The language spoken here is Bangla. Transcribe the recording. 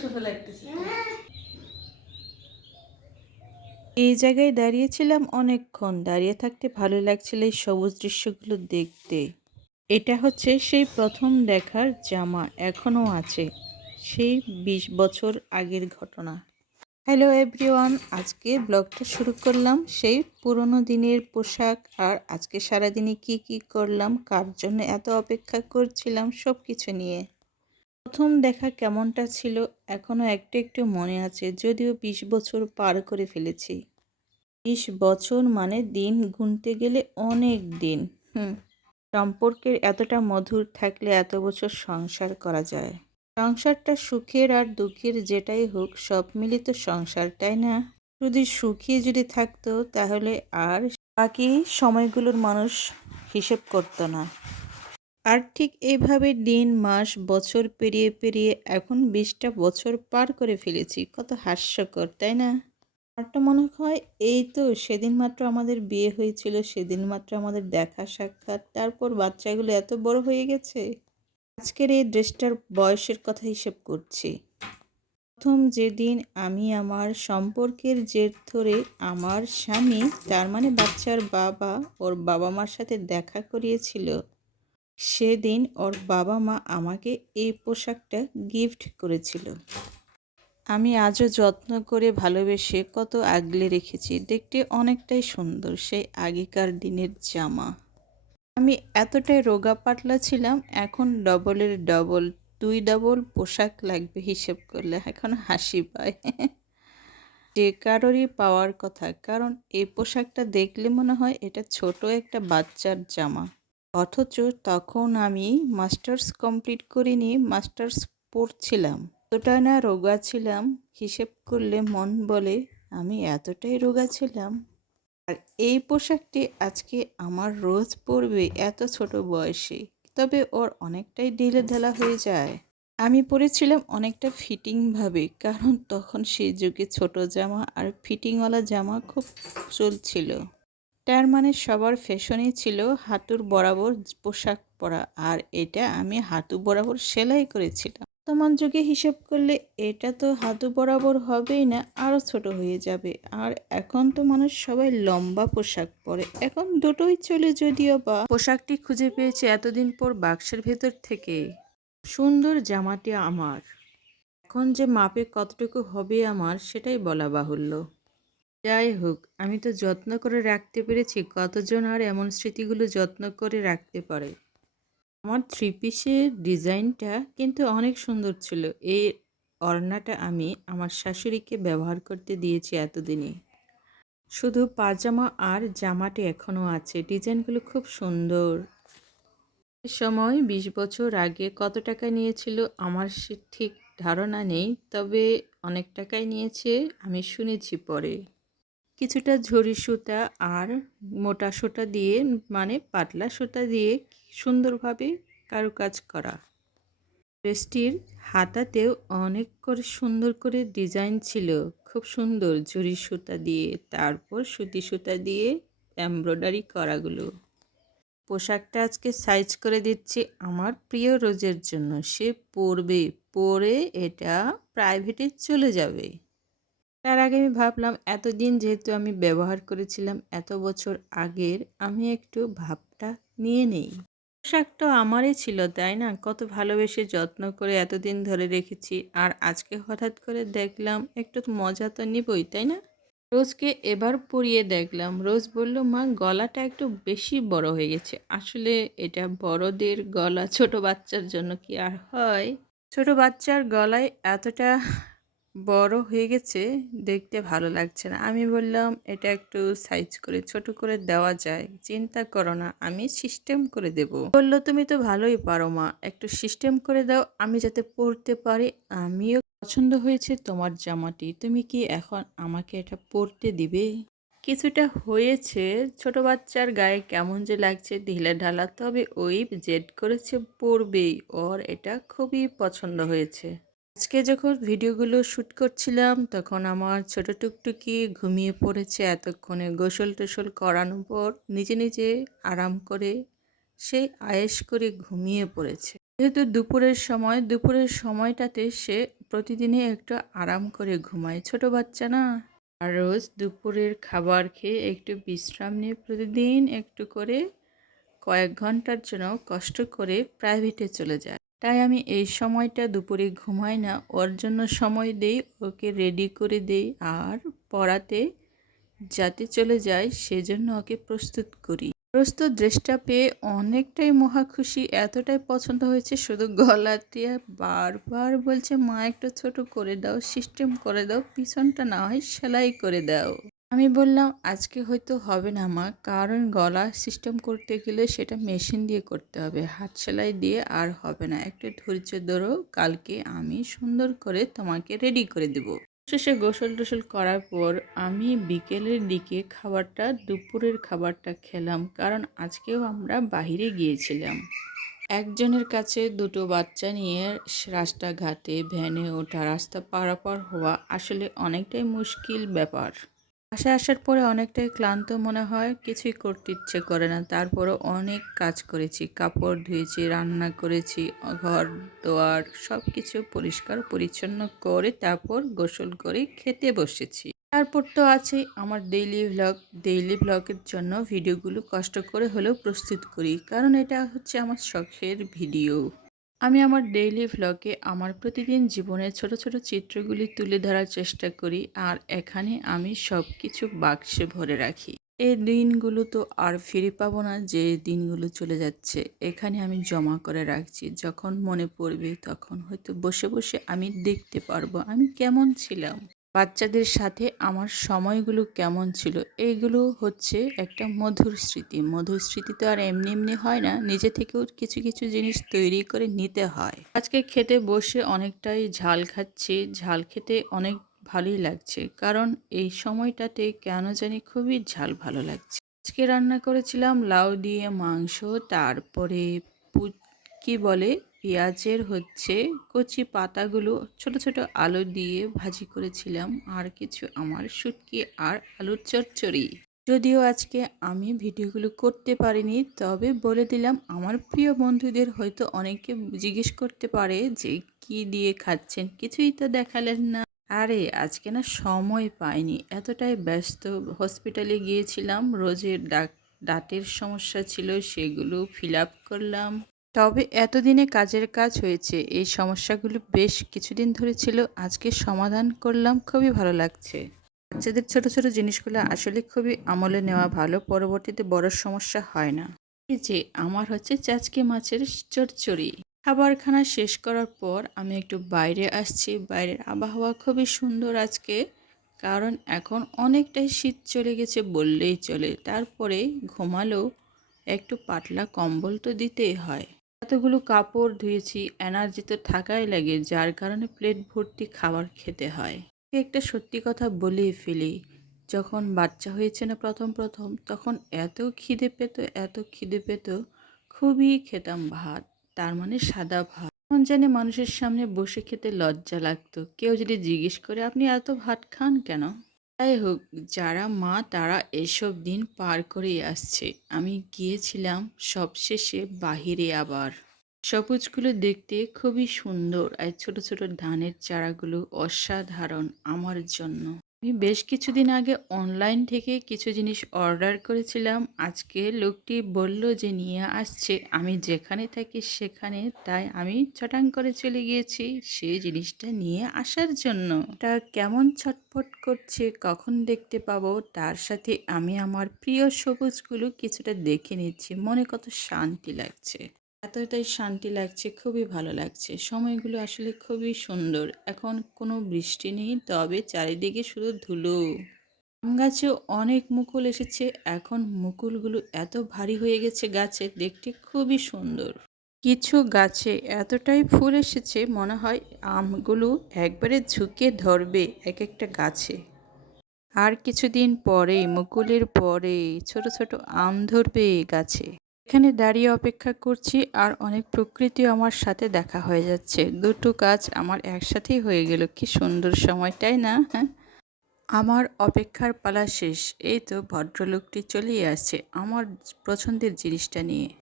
সুন্দর লাগতেছে। এই জায়গায় দাঁড়িয়েছিলাম অনেকক্ষণ। দাঁড়িয়ে থাকতে ভালো লাগছিল এই সবুজ দৃশ্যগুলো দেখতে। এটা হচ্ছে সেই প্রথম দেখার জামা, এখনও আছে। সেই ২০ বছর আগের ঘটনা। হ্যালো এভরিওয়ান, আজকে ব্লগটা শুরু করলাম সেই পুরনো দিনের পোশাক আর আজকে সারাদিনে কি করলাম, কার জন্য এত অপেক্ষা করছিলাম সব কিছু নিয়ে। প্রথম দেখা কেমনটা ছিল এখনও একটু একটু মনে আছে, যদিও ২০ বছর পার করে ফেলেছি। ২০ বছর মানে দিন গুনতে গেলে অনেক দিন। সম্পর্কের এতটা মধুর থাকলে এত বছর সংসার করা যায়। সংসারটা সুখের আর দুঃখের যেটাই হোক, সব মিলিত সংসার, তাই না? শুধু সুখী যদি থাকতো তাহলে আর বাকি সময়গুলোর মানুষ হিসেব করতো না। আর ঠিক এইভাবে দিন মাস বছর পেরিয়ে পেরিয়ে এখন ২০টা বছর পার করে ফেলেছি। কত হাস্যকর, তাই না? আমারটা মনে হয় এই তো সেদিন মাত্র আমাদের বিয়ে হয়েছিল, সেদিন মাত্র আমাদের দেখা সাক্ষাৎ, তারপর বাচ্চাগুলো এত বড় হয়ে গেছে। আজকের এই ড্রেসটার বয়সের কথা হিসেব করছি। প্রথম যেদিন আমি আমার সম্পর্কের জের ধরে আমার স্বামী, তার মানে বাচ্চার বাবা, ওর বাবা মার সাথে দেখা করিয়েছিল, সেদিন ওর বাবা মা আমাকে এই পোশাকটা গিফট করেছিল। আমি আজও যত্ন করে ভালোবেসে কত আগলে রেখেছি। দেখতে অনেকটাই সুন্দর সেই আগেকার দিনের জামা। আমি এতটাই রোগা পাতলা ছিলাম, এখন ডবলের ডবল, 2 ডবল পোশাক লাগবে হিসেব করলে। এখন হাসি পায়। যে কারোরই পাওয়ার কথা, কারণ এই পোশাকটা দেখলে মনে হয় এটা ছোট একটা বাচ্চার জামা। অথচ তখন আমি মাস্টার্স কমপ্লিট করিনি, মাস্টার্স পড়ছিলাম। এতটা না রোগা ছিলাম, হিসেব করলে মন বলে আমি এতটাই রোগা ছিলাম। আর এই পোশাকটি আজকে আমার রোজ পরবে এত ছোট বয়সে, তবে ওর অনেকটাই ঢিলেঢালা হয়ে যায়। আমি পরেছিলাম অনেকটা ফিটিংভাবে, কারণ তখন সেই যুগে ছোট জামা আর ফিটিংওয়ালা জামা খুব চলছিল। তার মানে সবার ফ্যাশনই ছিল হাঁটুর বরাবর পোশাক পরা, আর এটা আমি হাঁটু বরাবর সেলাই করেছিলাম। বর্তমান যুগে হিসেব করলে এটা তো হাঁটু বরাবর হবেই না, আরও ছোট হয়ে যাবে। আর এখন তো মানুষ সবাই লম্বা পোশাক পরে, এখন দুটোই চলে, যদিও বা পোশাকটি খুঁজে পেয়েছে এতদিন পর বাক্সের ভেতর থেকে। সুন্দর জামাটি আমার এখন যে মাপে কতটুকু হবে আমার সেটাই বলা বাহুল্য। যাই হোক, আমি তো যত্ন করে রাখতে পেরেছি, কতজন আর এমন স্মৃতিগুলো যত্ন করে রাখতে পারে। আমার 3 পিসের ডিজাইনটা কিন্তু অনেক সুন্দর ছিল। এই ওড়নাটা আমি আমার শাশুড়িকে ব্যবহার করতে দিয়েছি এতদিনে। শুধু পাজামা আর জামাটি এখনও আছে, ডিজাইনগুলো খুব সুন্দর। এ সময় ২০ বছর আগে কত টাকা নিয়েছিল আমার সে ঠিক ধারণা নেই, তবে অনেক টাকাই নিয়েছে, আমি শুনেছি পরে। কিছুটা ঝড়ি সুতা আর মোটা সুতা দিয়ে, মানে পাতলা সুতা দিয়ে সুন্দরভাবে কারুকাজ করা। ড্রেসটির হাতাতেও অনেক করে সুন্দর করে ডিজাইন ছিল, খুব সুন্দর ঝুরি সুতা দিয়ে, তারপর সুতি সুতা দিয়ে এমব্রয়ডারি করাগুলো। পোশাকটা আজকে সাইজ করে দিচ্ছি আমার প্রিয় রোজের জন্য, সে পরবে, পরে এটা প্রাইভেটে চলে যাবে। তার আগে আমি ভাবলাম এতদিন যেহেতু আমি ব্যবহার করেছিলাম এত বছর আগের, আমি একটু ভাবটা নিয়ে নেই। পোশাকটা আমারই ছিল, তাই না? কত ভালোবেসে যত্ন করে এতদিন ধরে রেখেছি, আর আজকে হঠাৎ করে দেখলাম একটু মজা তো নিবই, তাই না? রোজকে এবার পরিয়ে দেখলাম, রোজ বলল মা গলাটা একটু বেশি বড় হয়ে গেছে। আসলে এটা বড়দের গলা, ছোট বাচ্চার জন্য কি আর হয়? ছোট বাচ্চার গলায় এতটা বড় হয়ে গেছে, দেখতে ভালো লাগছে না। আমি বললাম এটা একটু সাইজ করে ছোট করে দেওয়া যায়, চিন্তা করো না, আমি সিস্টেম করে দেব। বলল তুমি তো ভালোই পারো মা, একটু সিস্টেম করে দাও আমি যাতে পরতে পারি। আমিও পছন্দ হয়েছে তোমার জামাটি, তুমি কি এখন আমাকে এটা পরতে দিবে? কিছুটা হয়েছে, ছোট বাচ্চার গায়ে কেমন যে লাগছে ঢিলা ঢালা, তবে ওই জেদ করেছে পরবেই, ওর এটা খুবই পছন্দ হয়েছে। আজকে যখন ভিডিওগুলো শ্যুট করছিলাম তখন আমার ছোট টুকটুকি ঘুমিয়ে পড়েছে এতক্ষণে, গোসল টোসল করানোর পর নিজে নিজে আরাম করে সে আয়েশ করে ঘুমিয়ে পড়েছে। যেহেতু দুপুরের সময়, দুপুরের সময়টাতে সে প্রতিদিনই একটু আরাম করে ঘুমাই, ছোট বাচ্চা না। আর রোজ দুপুরের খাবার খেয়ে একটু বিশ্রাম নিয়ে প্রতিদিন একটু করে কয়েক ঘন্টার জন্য কষ্ট করে প্রাইভেটে চলে যায়। তাই আমি এই সময়টা দুপুরে ঘুমাই না, ওর জন্য সময় দেই, ওকে রেডি করে দেই আর পড়াতে যাতে চলে যায় সেজন্য ওকে প্রস্তুত করি। প্রস্তুত ড্রেসটা পেয়ে অনেকটাই মহা খুশি, এতটাই পছন্দ হয়েছে, শুধু গলা দিয়ে বারবার বলছে মা একটু ছোট করে দাও, সিস্টেম করে দাও, পিছনটা না হয় সেলাই করে দাও। আমি বললাম আজকে হয়তো হবে না মা, কারণ গলা সিস্টেম করতে গেলে সেটা মেশিন দিয়ে করতে হবে, হাত সেলাই দিয়ে আর হবে না, একটু ধৈর্য ধরো, কালকে আমি সুন্দর করে তোমাকে রেডি করে দেবো। শেষে গোসল টোসল করার পর আমি বিকেলের দিকে দুপুরের খাবারটা খেলাম, কারণ আজকেও আমরা বাইরে গিয়েছিলাম। একজনের কাছে দুটো বাচ্চা নিয়ে রাস্তাঘাটে ভ্যানে ওঠা, রাস্তা পারাপার হওয়া আসলে অনেকটাই মুশকিল ব্যাপার। বাসায় আসার পরে অনেকটাই ক্লান্ত মনে হয়, কিছুই করতে ইচ্ছে করে না। তারপরও অনেক কাজ করেছি, কাপড় ধুয়েছি, রান্না করেছি, ঘর দোয়ার সব কিছু পরিষ্কার পরিচ্ছন্ন করে তারপর গোসল করে খেতে বসেছি। তারপর তো আছেই আমার ডেইলি ভ্লগের জন্য ভিডিওগুলো কষ্ট করে হলেও প্রস্তুত করি, কারণ এটা হচ্ছে আমার শখের ভিডিও। আমি আমার ডেইলি ভ্লগে আমার প্রতিদিন জীবনের ছোট ছোট চিত্রগুলি তুলে ধরার চেষ্টা করি, আর এখানে আমি সব কিছু বাক্সে ভরে রাখি। এই দিনগুলো তো আর ফিরে পাবো না, যে দিনগুলো চলে যাচ্ছে এখানে আমি জমা করে রাখছি, যখন মনে পড়বে তখন হয়তো বসে বসে আমি দেখতে পারবো আমি কেমন ছিলাম, বাচ্চাদের সাথে আমার সময়গুলো কেমন ছিল। এইগুলো হচ্ছে একটা মধুর স্মৃতি। মধুর স্মৃতি তো আর এমনি এমনি হয় না, নিজে থেকেও কিছু কিছু জিনিস তৈরি করে নিতে হয়। আজকে খেতে বসে অনেকটাই ঝাল খাচ্ছি, ঝাল খেতে অনেক ভালোই লাগছে, কারণ এই সময়টাতে কেন জানি খুবই ঝাল ভালো লাগছে। আজকে রান্না করেছিলাম লাউ দিয়ে মাংস, তারপরে কি বলে পেঁয়াজের হচ্ছে কচি পাতাগুলো ছোট ছোট আলু দিয়ে ভাজি করেছিলাম, আর কিছু আমার শুটকি আর আলুর চচ্চড়ি। যদিও আজকে আমি ভিডিওগুলো করতে পারিনি, তবে বলে দিলাম আমার প্রিয় বন্ধুদের হয়তো অনেকে জিজ্ঞেস করতে পারে যে কি দিয়ে খাচ্ছেন, কিছুই তো দেখালেন না। আরে আজকে না সময় পাইনি, এতটাই ব্যস্ত, হসপিটালে গিয়েছিলাম, রোজের দাঁতের সমস্যা ছিল, সেগুলো ফিল আপ করলাম। তবে এতদিনে কাজের কাজ হয়েছে, এই সমস্যাগুলো বেশ কিছুদিন ধরে ছিল, আজকে সমাধান করলাম, খুবই ভালো লাগছে। বাচ্চাদের ছোট ছোট জিনিসগুলো আসলে খুবই আমলে নেওয়া ভালো, পরবর্তীতে বড় সমস্যা হয় না। এই যে আমার হচ্ছে চাচকি মাছের চচ্চড়ি। খাবারখানা শেষ করার পর আমি একটু বাইরে আসছি, বাইরের আবহাওয়া খুবই সুন্দর আজকে, কারণ এখন অনেকটাই শীত চলে গেছে বললেই চলে। তারপরে ঘুমালেও একটু পাতলা কম্বল তো দিতেই হয়। এতগুলো কাপড় ধুয়েছি, এনার্জি তো থাকাই লাগে, যার কারণে প্লেট ভর্তি খাবার খেতে হয়। একটা সত্যি কথা বলেই ফেলি, যখন বাচ্চা হয়েছে না প্রথম প্রথম, তখন এত খিদে পেত, খুবই খেতাম ভাত, তার মানে সাদা ভাত। মন জানে মানুষের সামনে বসে খেতে লজ্জা লাগতো, কেউ যদি জিজ্ঞেস করে আপনি এত ভাত খান কেন। যাই হোক, যারা মা তারা এসব দিন পার করেই আসছে। আমি গিয়েছিলাম সবশেষে বাহিরে, আবার সবুজগুলো দেখতে খুবই সুন্দর, আর ছোট ছোট ধানের চারাগুলো অসাধারণ আমার জন্য। আমি বেশ কিছুদিন আগে অনলাইন থেকে কিছু জিনিস অর্ডার করেছিলাম, আজকে লোকটি বলল যে নিয়ে আসছে, আমি যেখানে থাকি সেখানে, তাই আমি চটাং করে চলে গিয়েছি সেই জিনিসটা নিয়ে আসার জন্য। তা কেমন ছটফট করছে, কখন দেখতে পাবো, তার সাথে আমি আমার প্রিয় সবুজগুলো কিছুটা দেখে নিচ্ছি, মনে কত শান্তি লাগছে। এতটাই শান্তি লাগছে, খুবই ভালো লাগছে, সময়গুলো আসলে খুবই সুন্দর। এখন কোনো বৃষ্টি নেই, তবে চারিদিকে শুধু ধুলো। আম গাছেও অনেক মুকুল এসেছে, এখন মুকুলগুলো এত ভারী হয়ে গেছে গাছে, দেখতে খুবই সুন্দর। কিছু গাছে এতটাই ফুল এসেছে মনে হয় আমগুলো একবারে ঝুঁকে ধরবে এক একটা গাছে। আর কিছুদিন পরে মুকুলের পরে ছোট ছোট আম ধরবে গাছে। এখানে দাঁড়িয়ে অপেক্ষা করছি, আর অনেক প্রকৃতিও আমার সাথে দেখা হয়ে যাচ্ছে, দুটো কাজ আমার একসাথেই হয়ে গেল, কি সুন্দর সময়, তাই না? হ্যাঁ, আমার অপেক্ষার পালা শেষ, এই তো ভদ্রলোকটি চলেই আসছে আমার পছন্দের জিনিসটা নিয়ে।